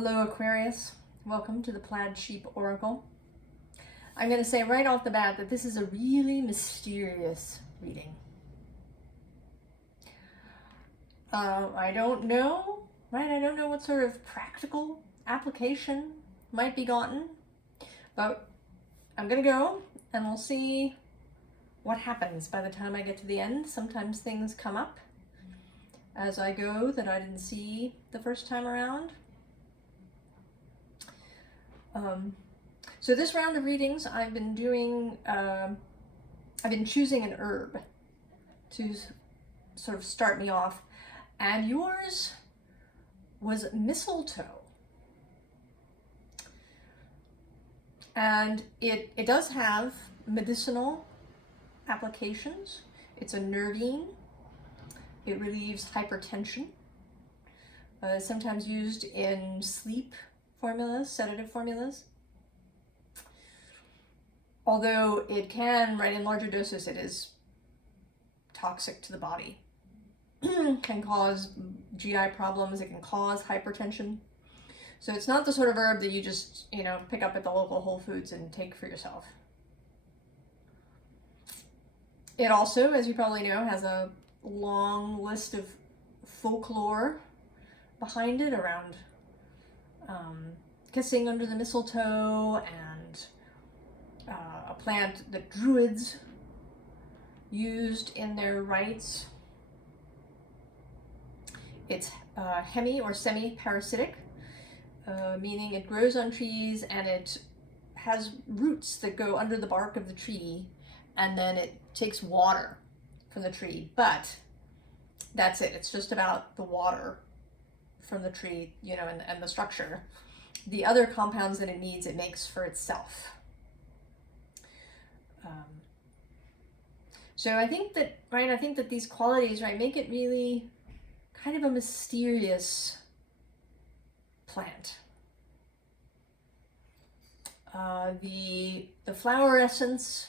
Hello Aquarius, welcome to the Plaid Sheep Oracle. I'm going to say right off the bat that this is a really mysterious reading. I don't know, right? I don't know what sort of practical application might be gotten, but I'm going to go and we'll see what happens by the time I get to the end. Sometimes things come up as I go that I didn't see the first time around. So this round of readings, I've been doing, I've been choosing an herb to sort of start me off, and yours was mistletoe. And it does have medicinal applications. It's a nervine. It relieves hypertension. Sometimes used in sleep formulas, sedative formulas. Although it can, right, in larger doses, it is toxic to the body. Can cause GI problems, it can cause hypertension. So it's not the sort of herb that you just, pick up at the local Whole Foods and take for yourself. It also, as you probably know, has a long list of folklore behind it around kissing under the mistletoe and a plant that druids used in their rites. It's hemi or semi-parasitic, meaning it grows on trees and it has roots that go under the bark of the tree, and then it takes water from the tree. But that's it. It's just about the water from the tree, and the structure. The other compounds that it needs, it makes for itself. So I think that these qualities, right, make it really kind of a mysterious plant. The flower essence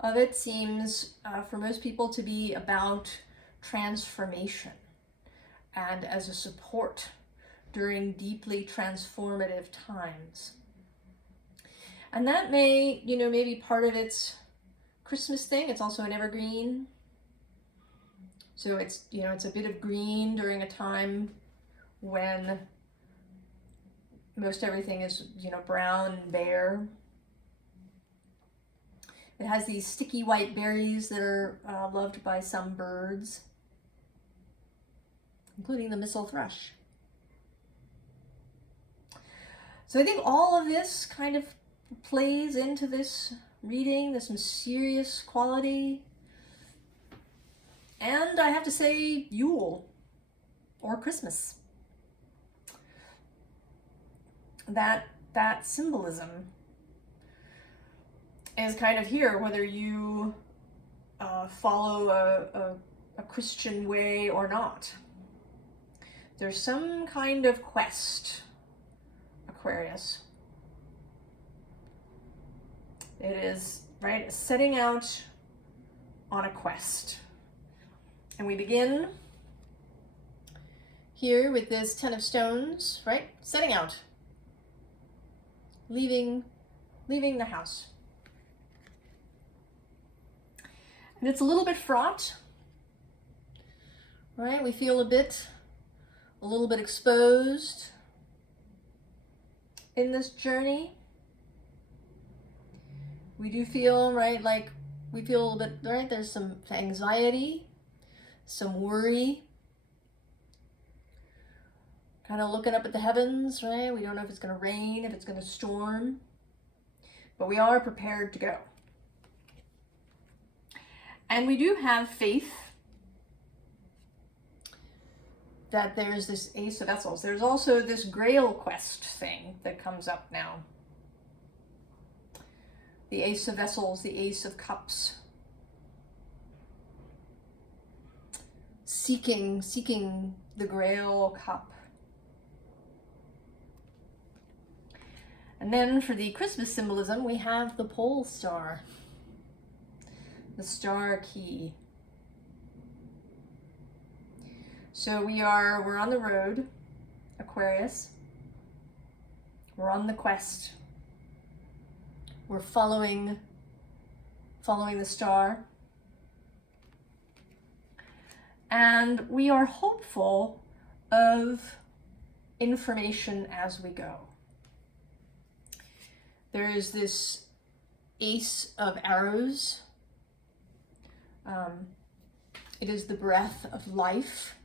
of it seems, for most people, to be about transformation and as a support during deeply transformative times. And that may, maybe part of its Christmas thing. It's also an evergreen. So it's, it's a bit of green during a time when most everything is, brown and bare. It has these sticky white berries that are loved by some birds, including the missel thrush. So I think all of this kind of plays into this reading, this mysterious quality. And I have to say, Yule or Christmas. That symbolism is kind of here, whether you follow a Christian way or not. There's some kind of quest, Aquarius. It is, right, setting out on a quest. And we begin here with this 10 of stones, right? Setting out. Leaving the house. And it's a little bit fraught, right? We feel a little bit exposed in this journey. We do feel, right, like we feel a little bit, right, there's some anxiety, some worry, kind of looking up at the heavens, right? We don't know if it's going to rain, if it's going to storm, but we are prepared to go. And we do have faith that there's this Ace of Vessels. There's also this Grail quest thing that comes up now. The Ace of Vessels, the Ace of Cups. Seeking the Grail cup. And then for the Christmas symbolism, we have the pole star. The star key. So we're on the road, Aquarius. We're on the quest. We're following the star. And we are hopeful of information as we go. There is this Ace of Arrows. It is the breath of life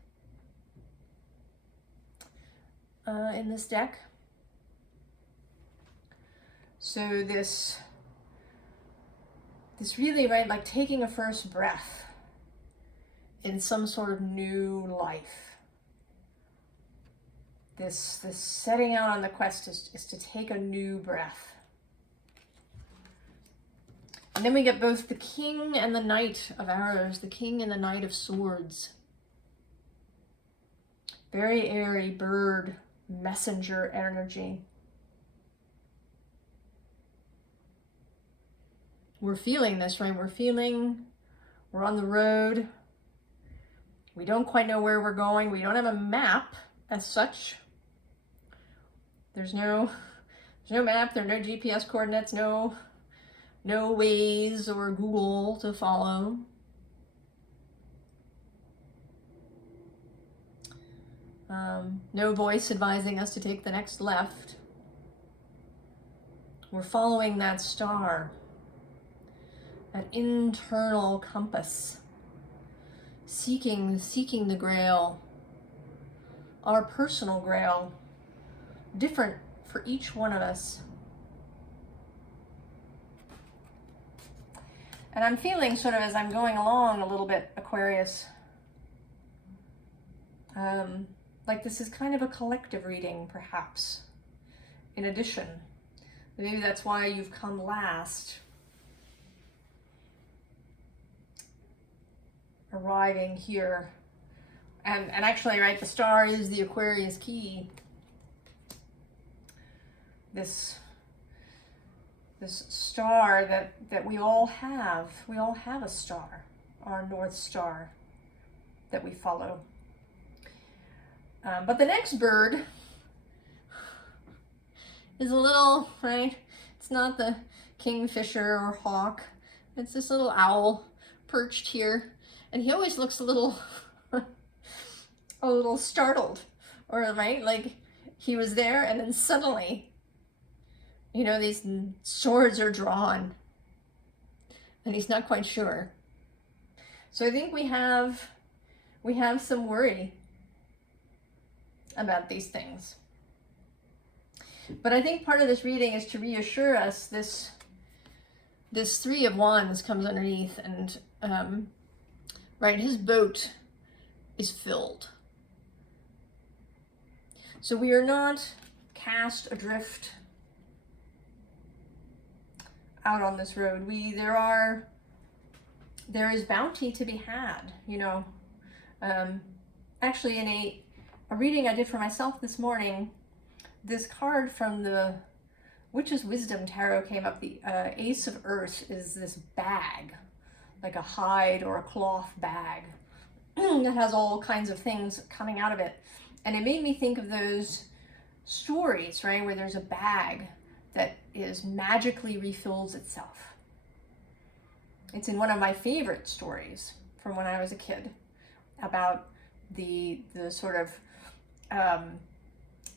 in this deck. So this really, right, like taking a first breath in some sort of new life. This setting out on the quest is to take a new breath. And then we get both the King and the Knight of Arrows, the King and the Knight of Swords. Very airy bird messenger energy. We're feeling this, right? We're on the road. We don't quite know where we're going. We don't have a map as such. There's no map, there are no GPS coordinates, no Waze or Google to follow. No voice advising us to take the next left. We're following that star, that internal compass, seeking the Grail, our personal Grail, different for each one of us. And I'm feeling sort of as I'm going along a little bit, Aquarius, like this is kind of a collective reading, perhaps, in addition. Maybe that's why you've come last. Arriving here. And actually, right, the star is the Aquarius key. This star that we all have. We all have a star, our North Star that we follow. But the next bird is a little, right? It's not the kingfisher or hawk. It's this little owl perched here. And he always looks a little startled, or right? Like he was there and then suddenly, you know, these swords are drawn and he's not quite sure. So I think we have some worry about these things. But I think part of this reading is to reassure us this Three of Wands comes underneath, and right, his boat is filled. So we are not cast adrift out on this road. There is bounty to be had, you know. Actually, in a reading I did for myself this morning, this card from the Witch's Wisdom Tarot came up. The Ace of Earth is this bag, like a hide or a cloth bag that has all kinds of things coming out of it. And it made me think of those stories, right, where there's a bag that is magically refills itself. It's in one of my favorite stories from when I was a kid about the sort of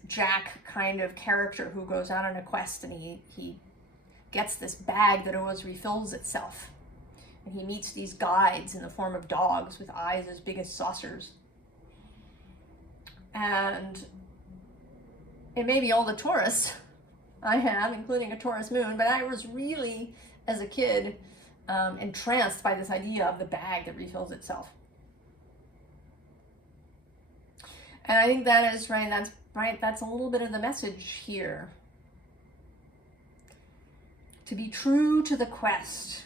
Jack kind of character who goes out on a quest, and he gets this bag that always refills itself. And he meets these guides in the form of dogs with eyes as big as saucers. And it may be all the Taurus I have, including a Taurus moon, but I was really, as a kid, entranced by this idea of the bag that refills itself. And I think that is right, that's a little bit of the message here. To be true to the quest.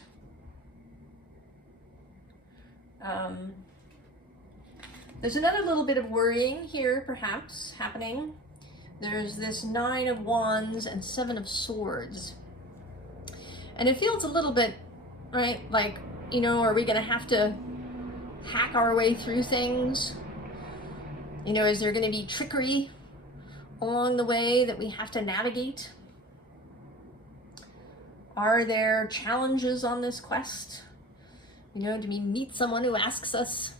There's another little bit of worrying here, perhaps, happening. There's this 9 of Wands and 7 of Swords. And it feels a little bit, right, like, you know, are we going to have to hack our way through things? You know, is there going to be trickery? along the way that we have to navigate? Are there challenges on this quest? You know, do we meet someone who asks us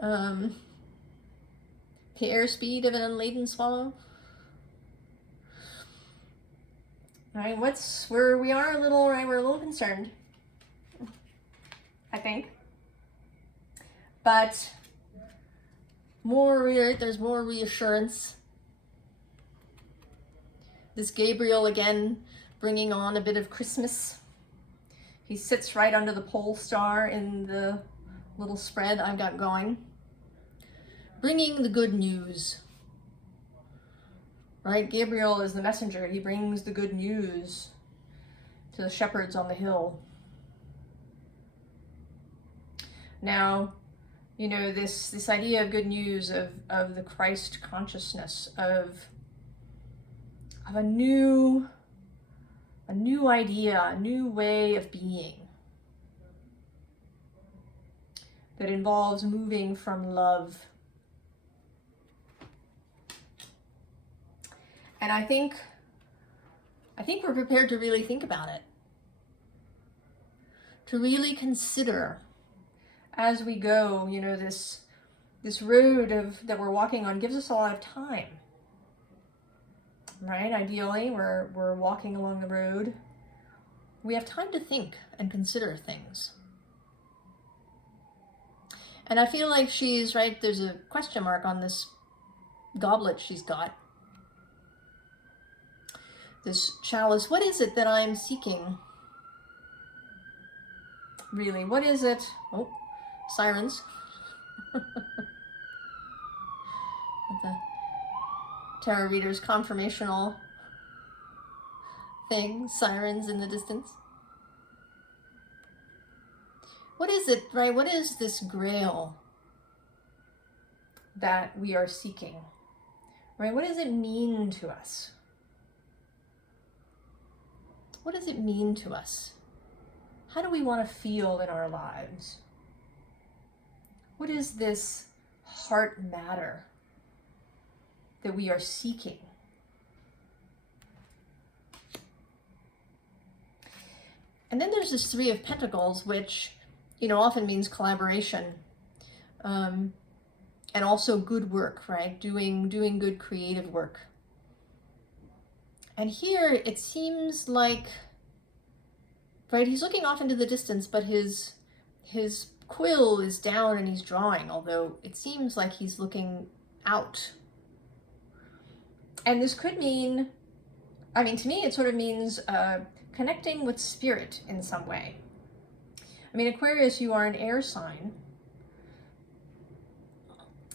the airspeed of an unladen swallow? Right, we are a little, right, we're a little concerned, I think. But there's more reassurance. This Gabriel, again, bringing on a bit of Christmas. He sits right under the pole star in the little spread I've got going. Bringing the good news. Right? Gabriel is the messenger. He brings the good news to the shepherds on the hill. Now, you know, this idea of good news, of the Christ consciousness, of a new idea, a new way of being that involves moving from love. And I think we're prepared to really think about it, to really consider as we go. You know, this road that we're walking on gives us a lot of time, right? Ideally, we're walking along the road. We have time to think and consider things. And I feel like she's, right, there's a question mark on this goblet she's got. This chalice, what is it that I'm seeking? Really, what is it? Oh, sirens. The tarot reader's confirmational thing, sirens in the distance. What is it, right? What is this grail that we are seeking? Right? What does it mean to us? What does it mean to us? How do we want to feel in our lives? What is this heart matter that we are seeking? And then there's this Three of Pentacles, which, you know, often means collaboration, and also good work, right? Doing good creative work. And here it seems like, right, he's looking off into the distance, but his quill is down and he's drawing, although it seems like he's looking out. And this could mean, I mean, to me, it sort of means connecting with spirit in some way. I mean, Aquarius, you are an air sign.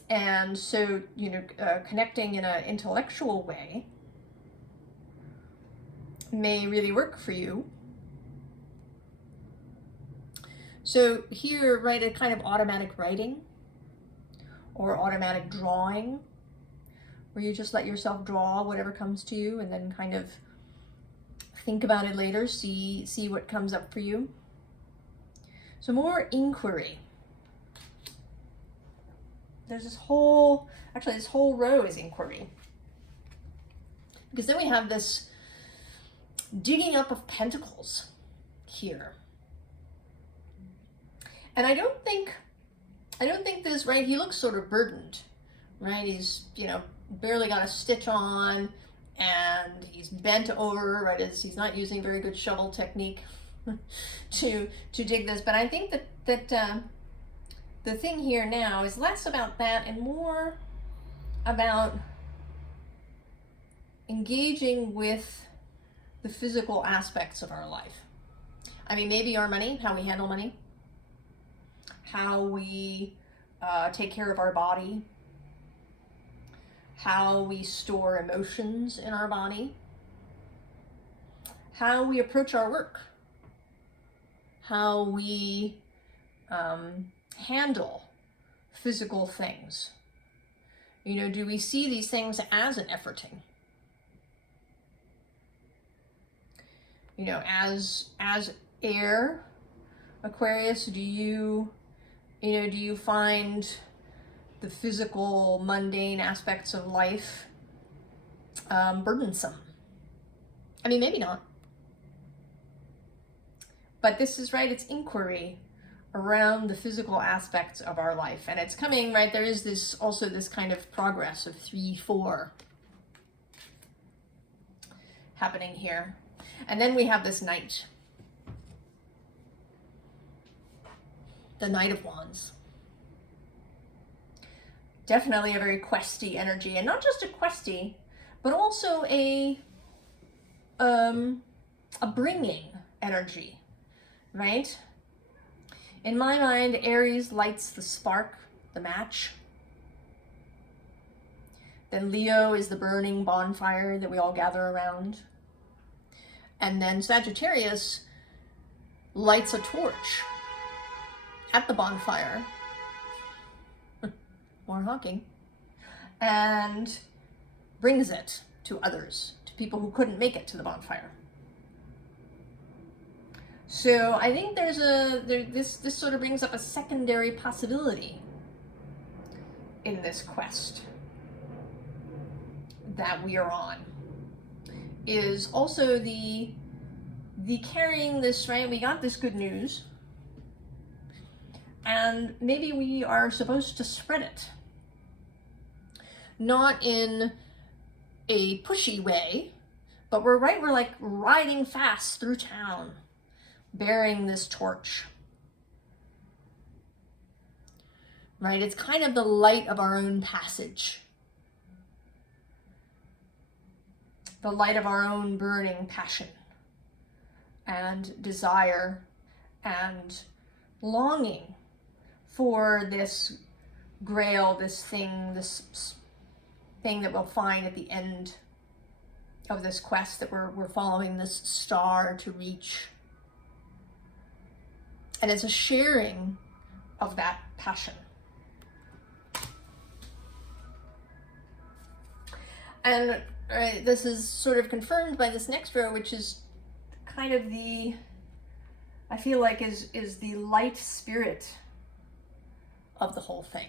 And so, you know, connecting in an intellectual way may really work for you. So here, right, a kind of automatic writing or automatic drawing, where you just let yourself draw whatever comes to you and then kind of think about it later, see what comes up for you. So more inquiry. There's this whole row is inquiry. Because then we have this digging up of pentacles here. And I don't think this, right, he looks sort of burdened, right? He's, you know, barely got a stitch on and he's bent over, right? He's not using very good shovel technique to dig this. But I think that the thing here now is less about that and more about engaging with the physical aspects of our life. I mean, maybe our money, how we handle money, how we take care of our body, how we store emotions in our body, how we approach our work, how we handle physical things. You know, do we see these things as an efforting? You know, as air, Aquarius, do you find the physical, mundane aspects of life burdensome. I mean, maybe not. But this is, right, it's inquiry around the physical aspects of our life. And it's coming, right, there is this also this kind of progress of 3-4 happening here. And then we have this Knight. The Knight of Wands. Definitely a very questy energy, and not just a questy, but also a bringing energy, right? In my mind, Aries lights the spark, the match. Then Leo is the burning bonfire that we all gather around. And then Sagittarius lights a torch at the bonfire, more Hawking, and brings it to others, to people who couldn't make it to the bonfire. So I think this sort of brings up a secondary possibility in this quest that we are on, is also the carrying this, right? We got this good news, and maybe we are supposed to spread it. Not in a pushy way, but we're like riding fast through town, bearing this torch. Right? It's kind of the light of our own passage. The light of our own burning passion and desire and longing for this grail, this thing that we'll find at the end of this quest that we're following this star to reach. And it's a sharing of that passion. And this is sort of confirmed by this next row, which is kind of I feel like is the light spirit of the whole thing.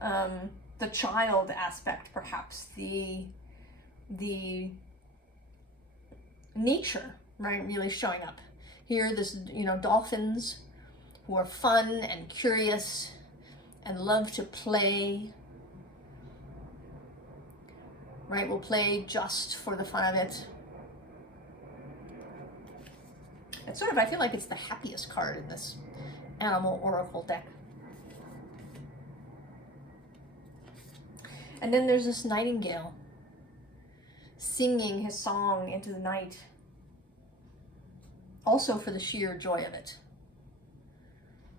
The child aspect, perhaps, the nature, right, really showing up. Here, this, dolphins who are fun and curious and love to play, right, will play just for the fun of it. It's sort of, I feel like it's the happiest card in this Animal Oracle deck. And then there's this nightingale singing his song into the night, also for the sheer joy of it,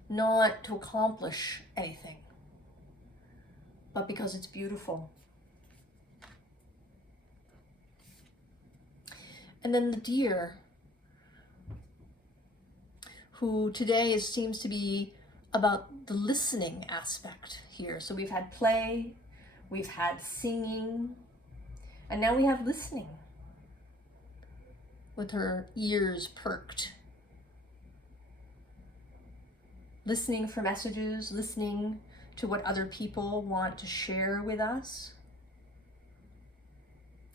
not to accomplish anything, but because it's beautiful. And then the deer, who today seems to be about the listening aspect here. So we've had play, we've had singing, and now we have listening, with her ears perked. Listening for messages, listening to what other people want to share with us.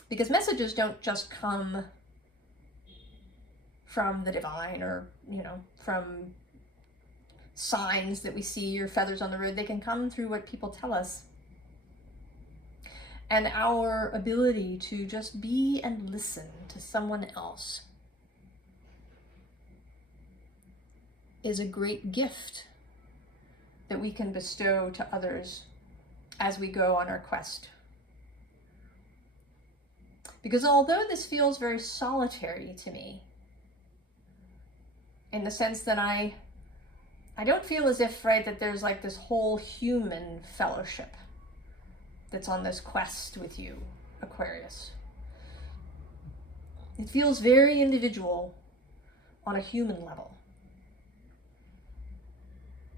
Because messages don't just come from the divine or, from signs that we see or feathers on the road. They can come through what people tell us. And our ability to just be and listen to someone else is a great gift that we can bestow to others as we go on our quest. Because although this feels very solitary to me, in the sense that I don't feel as if, right, that there's like this whole human fellowship that's on this quest with you, Aquarius. It feels very individual on a human level.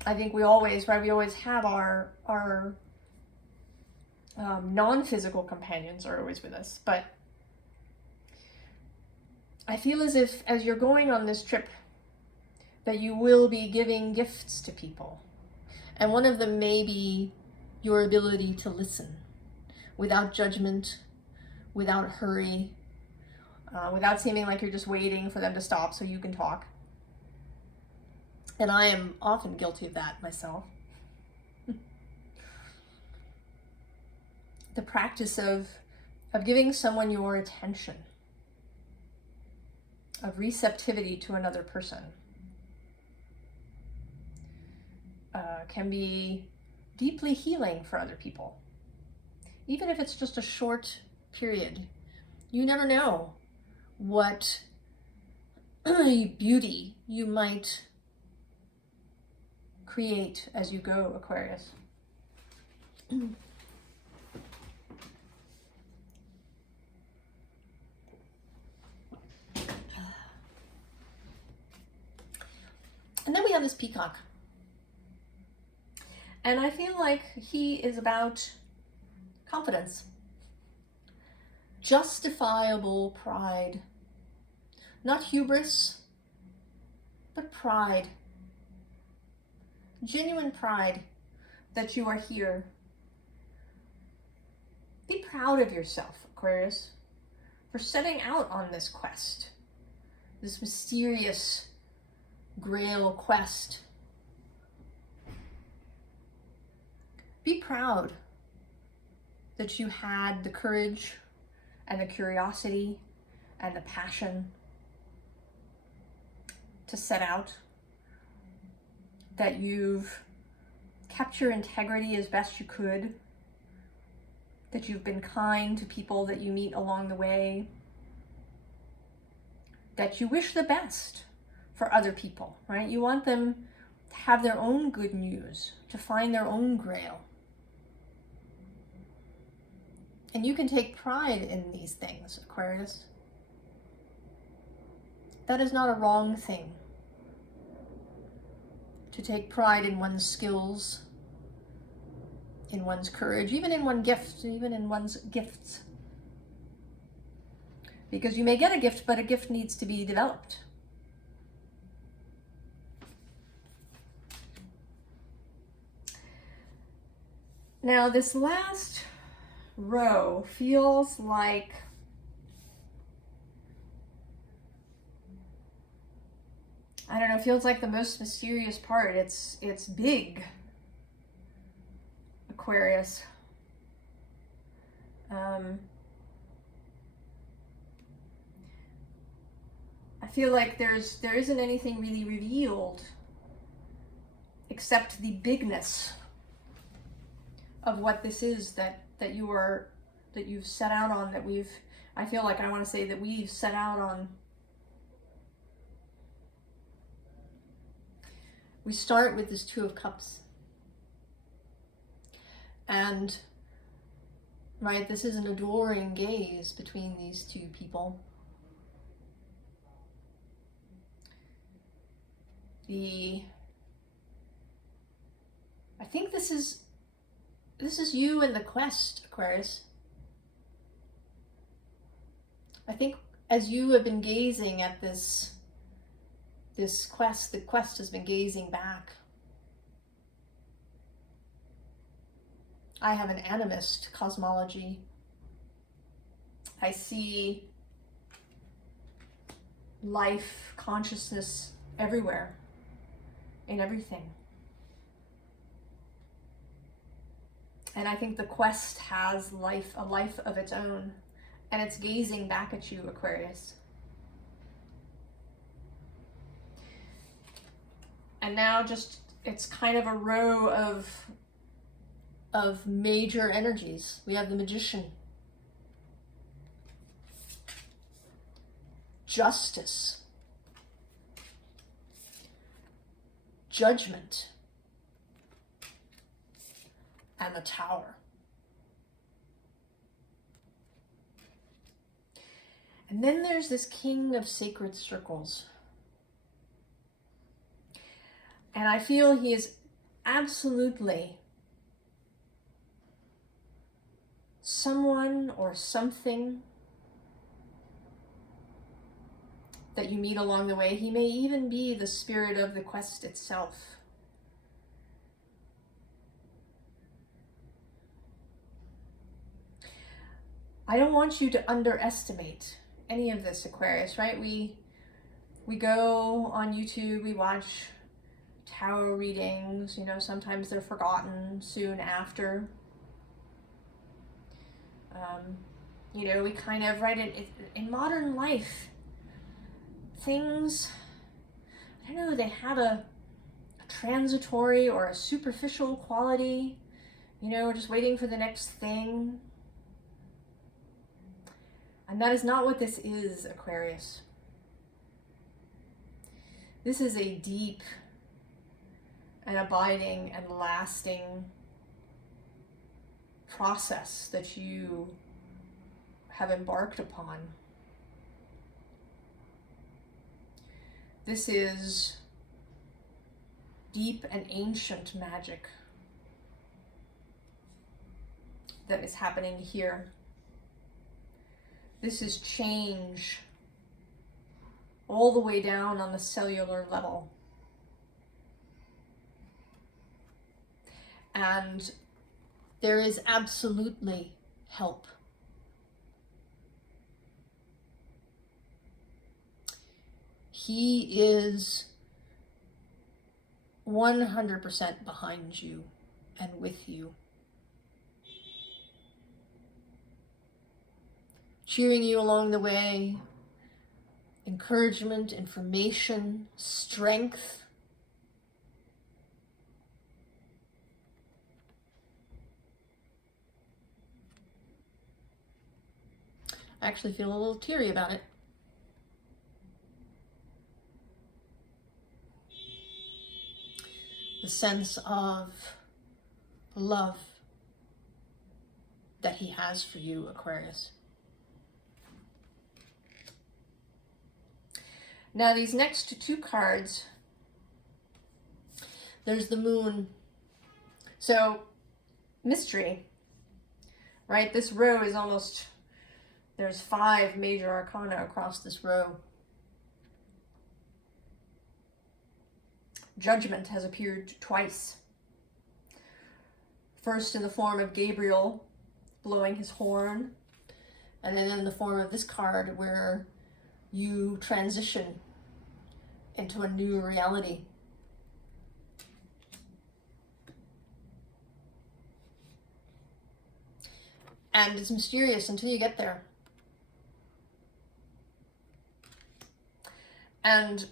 I think we always have our non-physical companions are always with us, but I feel as if as you're going on this trip that you will be giving gifts to people. And one of them may be your ability to listen without judgment, without hurry, without seeming like you're just waiting for them to stop so you can talk. And I am often guilty of that myself. The practice of giving someone your attention, of receptivity to another person, can be deeply healing for other people. Even if it's just a short period, you never know what beauty you might create as you go, Aquarius. And then we have this peacock. And I feel like he is about confidence, justifiable pride, not hubris, but pride, genuine pride that you are here. Be proud of yourself, Aquarius, for setting out on this quest, this mysterious Grail quest. Be proud that you had the courage and the curiosity and the passion to set out, that you've kept your integrity as best you could, that you've been kind to people that you meet along the way, that you wish the best for other people, right? You want them to have their own good news, to find their own Grail. And you can take pride in these things, Aquarius. That is not a wrong thing. To take pride in one's skills, in one's courage, even in one's gifts. Because you may get a gift, but a gift needs to be developed. Now, this last row feels like I don't know, feels like the most mysterious part. It's big, Aquarius. I feel like there isn't anything really revealed except the bigness of what this is that you've set out on, that we've set out on. We start with this Two of Cups. And, right, this is an adoring gaze between these two people. I think this is you in the quest, Aquarius. I think as you have been gazing at this quest, the quest has been gazing back. I have an animist cosmology. I see life, consciousness everywhere, in everything. And I think the quest has a life of its own, and it's gazing back at you, Aquarius. And now it's kind of a row of major energies. We have the Magician, Justice, Judgment, and the Tower. And then there's this King of Sacred Circles. And I feel he is absolutely someone or something that you meet along the way. He may even be the spirit of the quest itself. I don't want you to underestimate any of this, Aquarius, right? We go on YouTube, we watch tarot readings, you know, sometimes they're forgotten soon after. You know, we kind of, right, in modern life, things, I don't know, they have a transitory or a superficial quality. You know, we're just waiting for the next thing. And that is not what this is, Aquarius. This is a deep and abiding and lasting process that you have embarked upon. This is deep and ancient magic that is happening here. This is change all the way down on the cellular level. And there is absolutely help. He is 100% behind you and with you, cheering you along the way, encouragement, information, strength. I actually feel a little teary about it. The sense of love that he has for you, Aquarius. Now these next two cards, there's the moon. So mystery, right? This row is almost, there's 5 major arcana across this row. Judgment has appeared twice. First in the form of Gabriel blowing his horn, and then in the form of this card where you transition into a new reality. And it's mysterious until you get there. And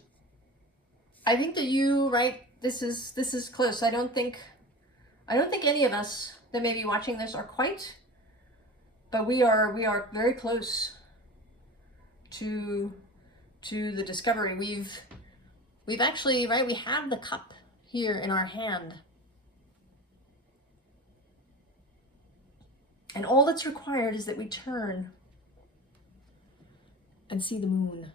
I think that you, right, this is close. I don't think any of us that may be watching this are quite, but we are very close to the discovery. We've actually, right, we have the cup here in our hand. And all that's required is that we turn and see the moon.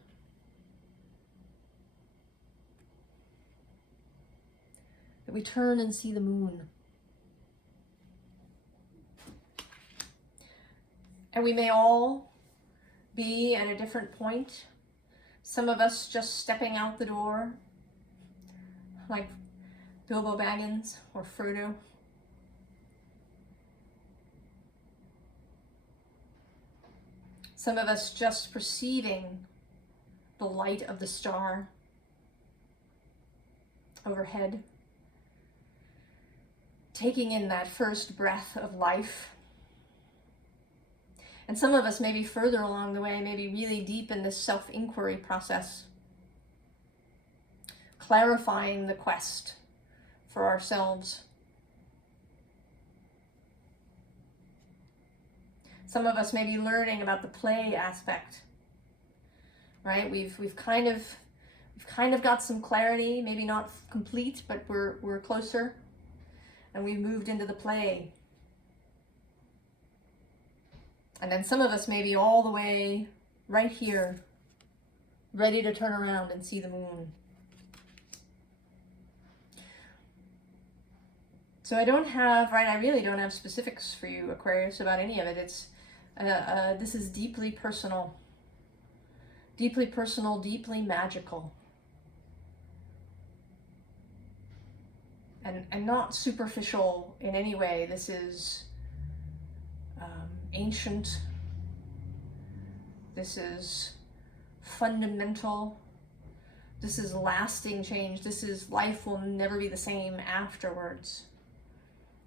That we turn and see the moon. And we may all be at a different point. Some of us just stepping out the door, like Bilbo Baggins or Frodo. Some of us just perceiving the light of the star overhead, taking in that first breath of life. And some of us may be further along the way, maybe really deep in this self-inquiry process, clarifying the quest for ourselves. Some of us may be learning about the play aspect, right? We've kind of got some clarity, maybe not complete, but we're closer, and we've moved into the play. And then some of us may be all the way right here, ready to turn around and see the moon. So I really don't have specifics for you, Aquarius, about any of it. It's this is deeply personal, deeply magical, and not superficial in any way. This is ancient This is fundamental. This is lasting change. This is life will never be the same afterwards.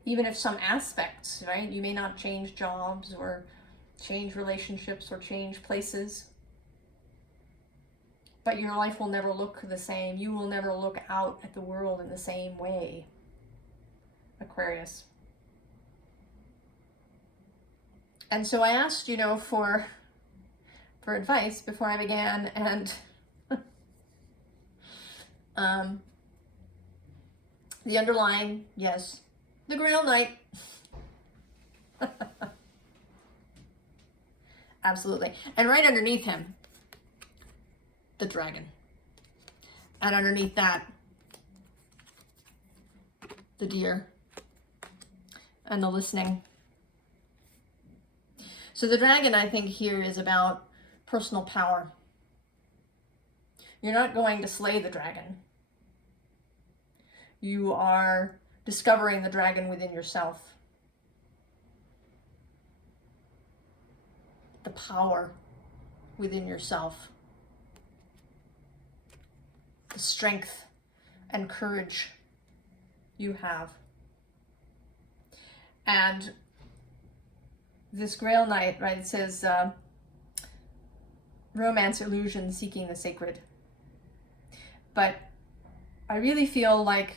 Even if some aspects, right? You may not change jobs or change relationships or change places, but your life will never look the same. You will never look out at the world in the same way, Aquarius. And so I asked, you know, for advice before I began, and the underlying, yes, the Grail Knight. Absolutely. And right underneath him, the dragon. And underneath that, the deer and the listening. So the dragon, I think, here is about personal power. You're not going to slay the dragon. You are discovering the dragon within yourself. The power within yourself. The strength and courage you have. And this Grail Knight, right, it says, romance, illusion, seeking the sacred. But I really feel like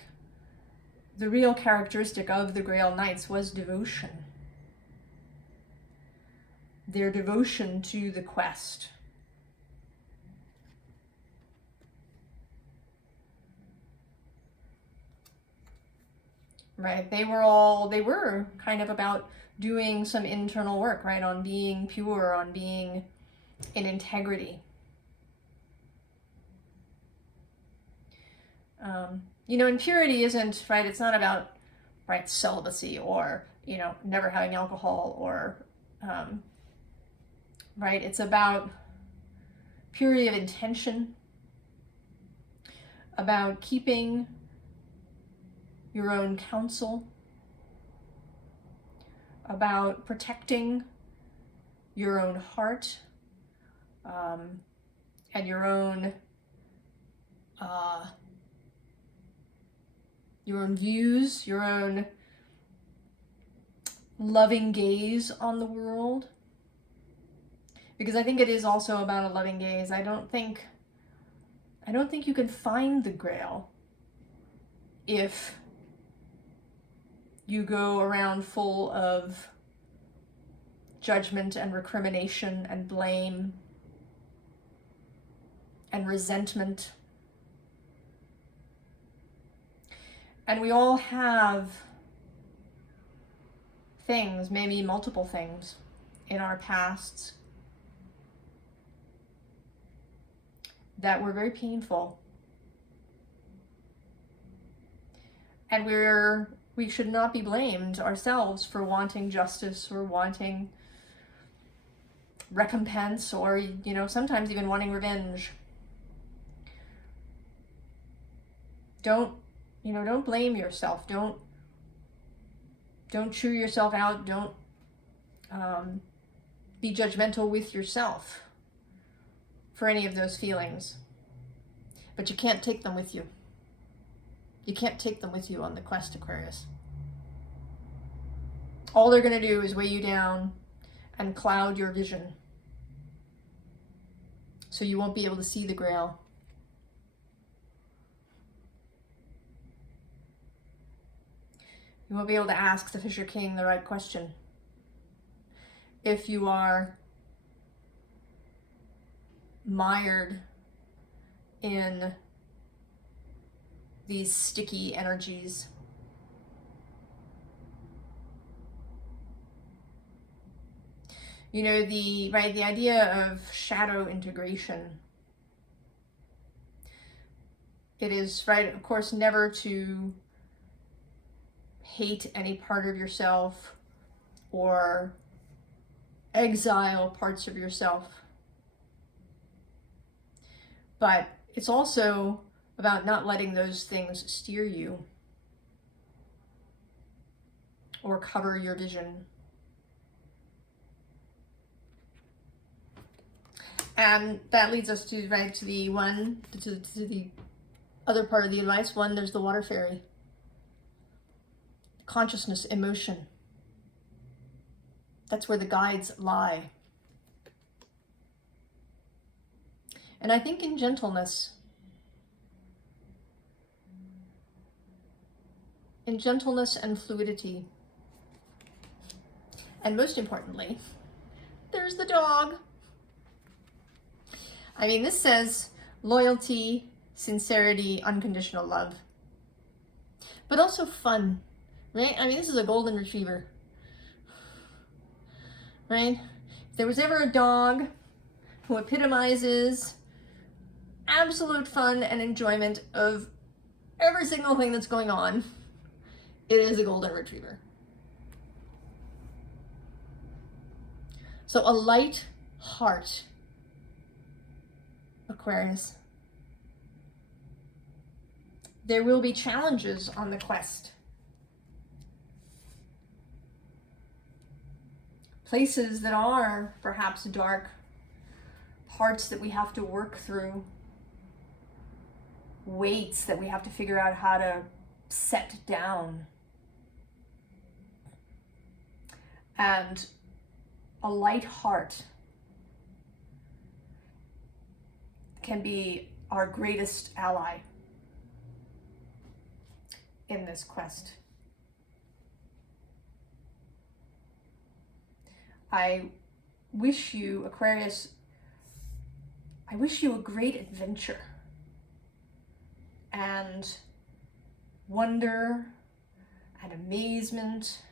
the real characteristic of the Grail Knights was devotion. Their devotion to the quest. Right? They were kind of about doing some internal work, right? On being pure, on being in integrity. You know, and purity isn't, right, it's not about, right, celibacy or, you know, never having alcohol or, right, it's about purity of intention, about keeping your own counsel, about protecting your own heart, and your own views, your own loving gaze on the world. Because I think it is also about a loving gaze. I don't think you can find the Grail if you go around full of judgment and recrimination and blame and resentment. And we all have things, maybe multiple things, in our pasts that were very painful. And we should not be blamed ourselves for wanting justice or wanting recompense or, you know, sometimes even wanting revenge. Don't blame yourself. Don't chew yourself out. Don't be judgmental with yourself for any of those feelings. But you can't take them with you. You can't take them with you on the quest, Aquarius. All they're going to do is weigh you down and cloud your vision. So you won't be able to see the Grail. You won't be able to ask the Fisher King the right question. If you are mired in these sticky energies, you know, the idea of shadow integration. It is, right, of course, never to hate any part of yourself or exile parts of yourself. But it's also about not letting those things steer you or cover your vision. And that leads us to to the other part of the advice. One, there's the water fairy. Consciousness, emotion. That's where the guides lie. And I think in gentleness. In gentleness and fluidity. And most importantly, there's the dog. I mean, this says loyalty, sincerity, unconditional love. But also fun, right? I mean, this is a golden retriever, right? If there was ever a dog who epitomizes absolute fun and enjoyment of every single thing that's going on, it is a golden retriever. So a light heart, Aquarius. There will be challenges on the quest. Places that are perhaps dark, parts that we have to work through, weights that we have to figure out how to set down. And a light heart can be our greatest ally in this quest. I wish you, Aquarius, I wish you a great adventure and wonder and amazement.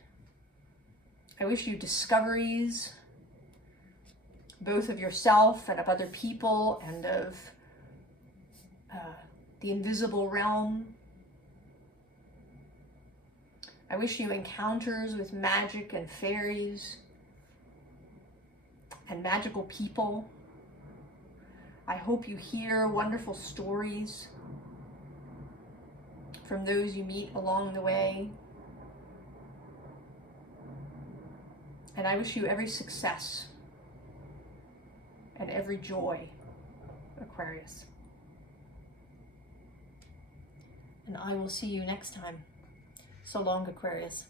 I wish you discoveries, both of yourself and of other people and of the invisible realm. I wish you encounters with magic and fairies and magical people. I hope you hear wonderful stories from those you meet along the way. And I wish you every success and every joy, Aquarius. And I will see you next time. So long, Aquarius.